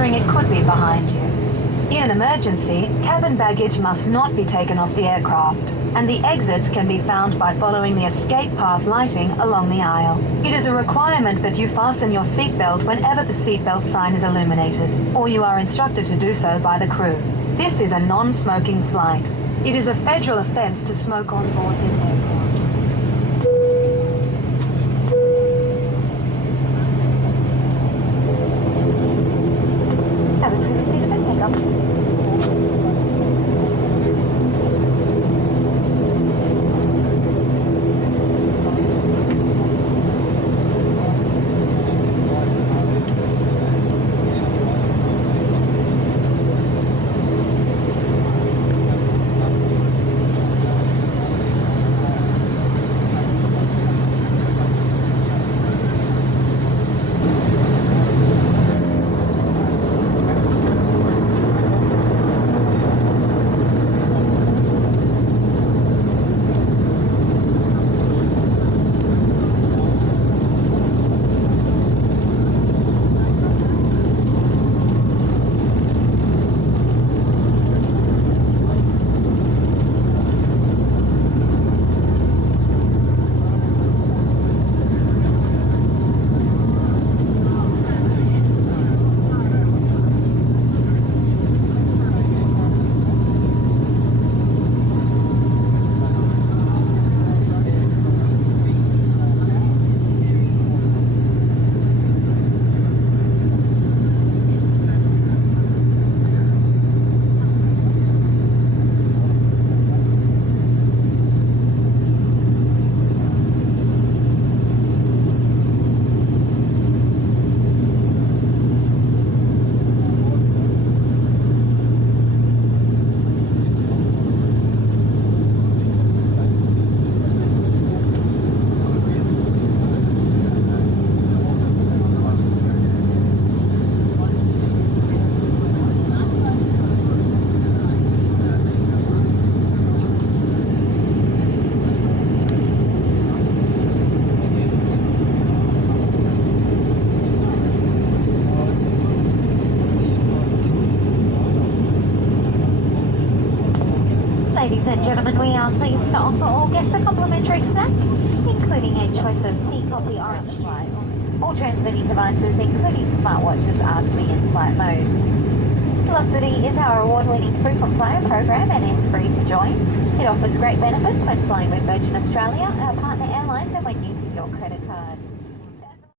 discovering it could be behind you. In an emergency, cabin baggage must not be taken off the aircraft, and the exits can be found by following the escape path lighting along the aisle. It is a requirement that you fasten your seatbelt whenever the seatbelt sign is illuminated, or you are instructed to do so by the crew. This is a non-smoking flight. It is a federal offense to smoke on board this aircraft. Ladies and gentlemen, we are pleased to offer all guests a complimentary snack, including a choice of tea, coffee, orange flight. All transmitting devices, including smartwatches, are to be in flight mode. Velocity is our award-winning frequent flyer program and is free to join. It offers great benefits when flying with Virgin Australia, our partner airlines, and when using your credit card.